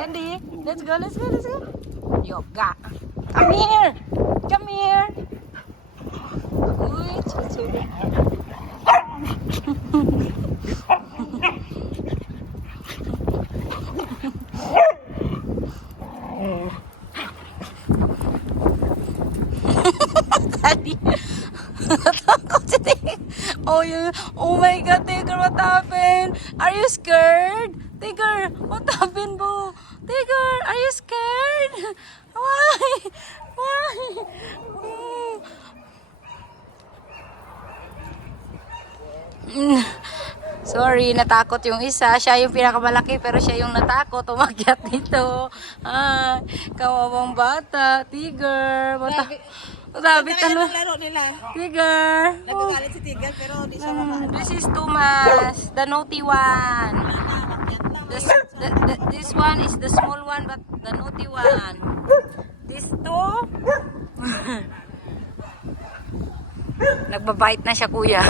Andy, let's go, let's go, let's go. Yoga. Come here. Come here. Uy, chuchu. Tadi. Natakot si Tigger. Oh my God, Tigger, what happened? Are you scared? Tigger, what happened, boo? Tigger, are you scared? Why? Why? Sorry, natakot yung isa. Siya yung pinakamalaki pero siya yung natakot. Umakyat dito. Ay, kawawang bata. Tigger. Rabbit ano? Laro nila. Tigger. Nagagalit si Tigger pero di siya mama. This is Thomas, the naughty one. This one is the small one, but the naughty one. This two. Nagbabite na siya, kuya.